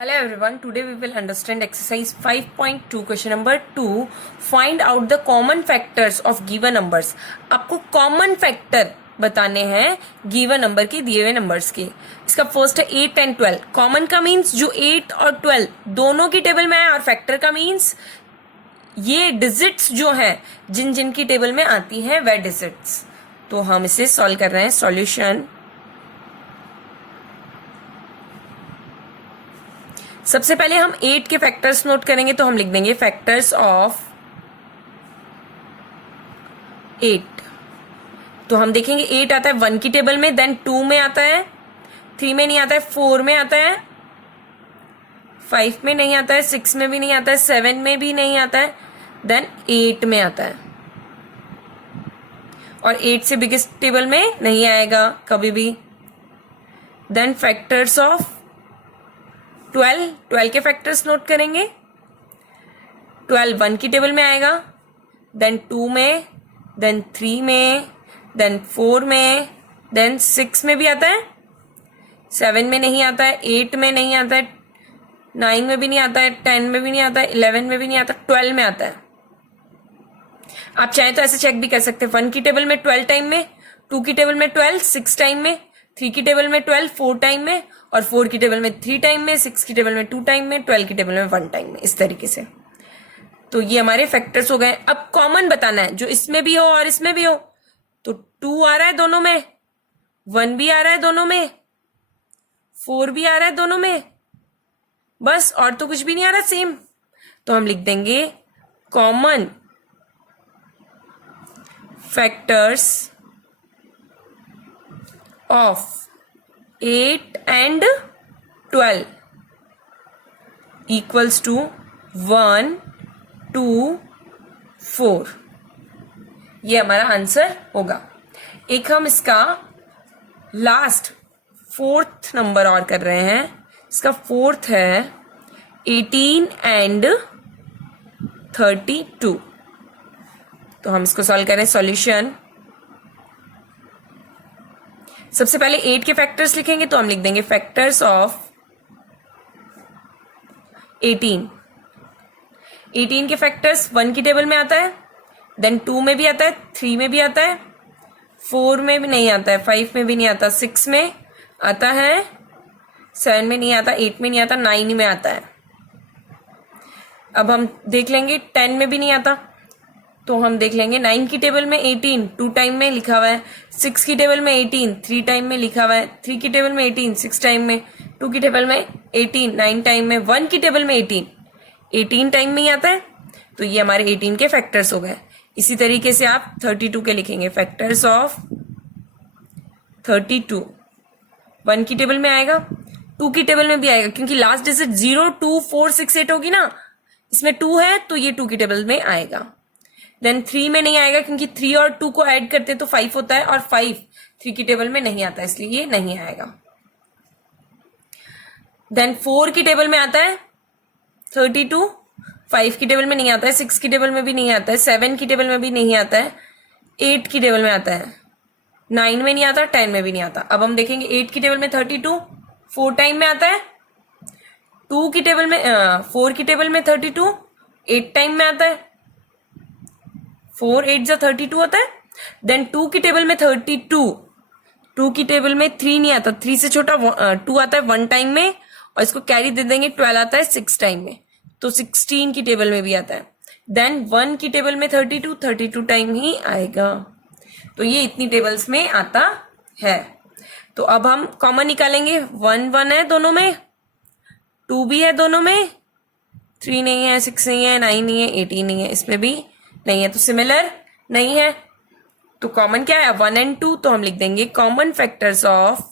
Hello everyone, today we will understand exercise 5.2 question number 2. Find out the common factors of given numbers. आपको common factor बताने हैं given number के दिए हुए numbers के. इसका first है 8 and 12. Common का means जो 8 और 12 दोनों की टेबल में है और factor का means ये digits जो हैं जिन जिन की टेबल में आती हैं वह digits. तो हम इसे solve कर रहे हैं. Solution. सबसे पहले हम 8 के फैक्टर्स नोट करेंगे तो हम लिख देंगे फैक्टर्स ऑफ 8. तो हम देखेंगे 8 आता है 1 की टेबल में, देन 2 में आता है, 3 में नहीं आता है, 4 में आता है, 5 में नहीं आता है, 6 में भी नहीं आता है, 7 में भी नहीं आता है, देन 8 में आता है. और 8 से बिगेस्ट टेबल में नहीं आएगा कभी भी. देन फैक्टर्स ऑफ 12 के फैक्टर्स नोट करेंगे. 12 1 की टेबल में आएगा, देन 2 में, देन 3 में, देन 4 में, देन 6 में भी आता है, 7 में नहीं आता है, 8 में नहीं आता है, 9 में भी नहीं आता है, 10 में भी नहीं आता है, 11 में भी नहीं आता, 12 में आता है. आप चाहें तो ऐसे चेक भी कर सकते हैं. 1 की टेबल में 12 टाइम में, 2 की टेबल में 12 6 टाइम में, 3 की टेबल में 12 4 टाइम में, और 4 की टेबल में 3 टाइम में, 6 की टेबल में 2 टाइम में, 12 की टेबल में 1 टाइम में. इस तरीके से. तो ये हमारे फैक्टर्स हो गए. अब कॉमन बताना है जो इसमें भी हो और इसमें भी हो. तो 2 आ रहा है दोनों में, 1 भी आ रहा है दोनों में, 4 भी आ रहा है दोनों में, बस और तो कुछ भी नहीं आ रहा सेम. तो हम लिख देंगे common factors of 8 and 12 equals to 1, 2, 4. ये हमारा आंसर होगा. एक हम इसका लास्ट 4th नंबर और कर रहे हैं. इसका 4th है 18 and 32. तो हम इसको सॉल्व करें. सॉल्यूशन. सबसे पहले 8 के फैक्टर्स लिखेंगे तो हम लिख देंगे फैक्टर्स ऑफ 18. 18 के फैक्टर्स 1 की टेबल में आता है, देन 2 में भी आता है, 3 में भी आता है, 4 में भी नहीं आता है, 5 में भी नहीं आता, 6 में आता है, 7 में नहीं आता, 8 में नहीं आता, 9 में आता है. अब हम देख लेंगे 10 में भी नहीं आता. तो हम देख लेंगे 9 की टेबल में 18 2 टाइम में लिखा हुआ है, 6 की टेबल में 18 3 टाइम में लिखा हुआ है, 3 की टेबल में 18 6 टाइम में, 2 की टेबल में 18 9 टाइम में, 1 की टेबल में 18 टाइम में ही आता है. तो ये हमारे 18 के फैक्टर्स हो गए. इसी तरीके से आप 32 के लिखेंगे. फैक्टर्स ऑफ 32 1 की टेबल में आएगा, 2 की टेबल में भी आएगा क्योंकि लास्ट डिजिट 0 2 4 6 8 होगी ना. इसमें 2 है तो ये 2 की टेबल में आएगा. देन 3 में नहीं आएगा क्योंकि 3 और 2 को ऐड करते तो 5 होता है, और 5 3 की टेबल में नहीं आता इसलिए ये नहीं आएगा. देन 4 की टेबल में आता है 32, 5 की टेबल में नहीं आता है, 6 की टेबल में भी नहीं आता है, 7 की टेबल में भी नहीं आता है, 8 की टेबल में आता है, 9 में नहीं आता, 10 में भी नहीं आता. अब हम देखेंगे 8 की टेबल में 32 4 टाइम में आता है, 2 की टेबल में 4 की टेबल में 32 8 टाइम में आता है, 4 8 जा 32 होता है. देन 2 की टेबल में 32, 2 की टेबल में 3 नहीं आता, 3 से छोटा 2 आता है 1 टाइम में, और इसको कैरी दे देंगे 12 आता है 6 टाइम में, तो 16 की टेबल में भी आता है. देन 1 की टेबल में 32 टाइम ही आएगा. तो ये इतनी टेबल्स में आता है. तो अब हम कॉमन निकालेंगे. 1 1 है दोनों में, 2 भी है दोनों में, 3 नहीं है, 6 नहीं है, 9 नहीं है, 18 नहीं है, इसमें भी नहीं है, तो सिमिलर नहीं है. तो कॉमन क्या है 1 and 2. तो हम लिख देंगे common factors of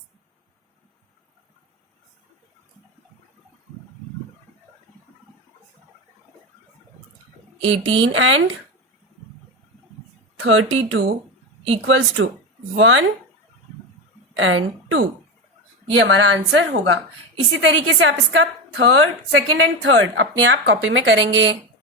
18 and 32 equals to 1 and 2. ये हमारा आंसर होगा. इसी तरीके से आप इसका सेकेंड एंड थर्ड अपने आप कॉपी में करेंगे.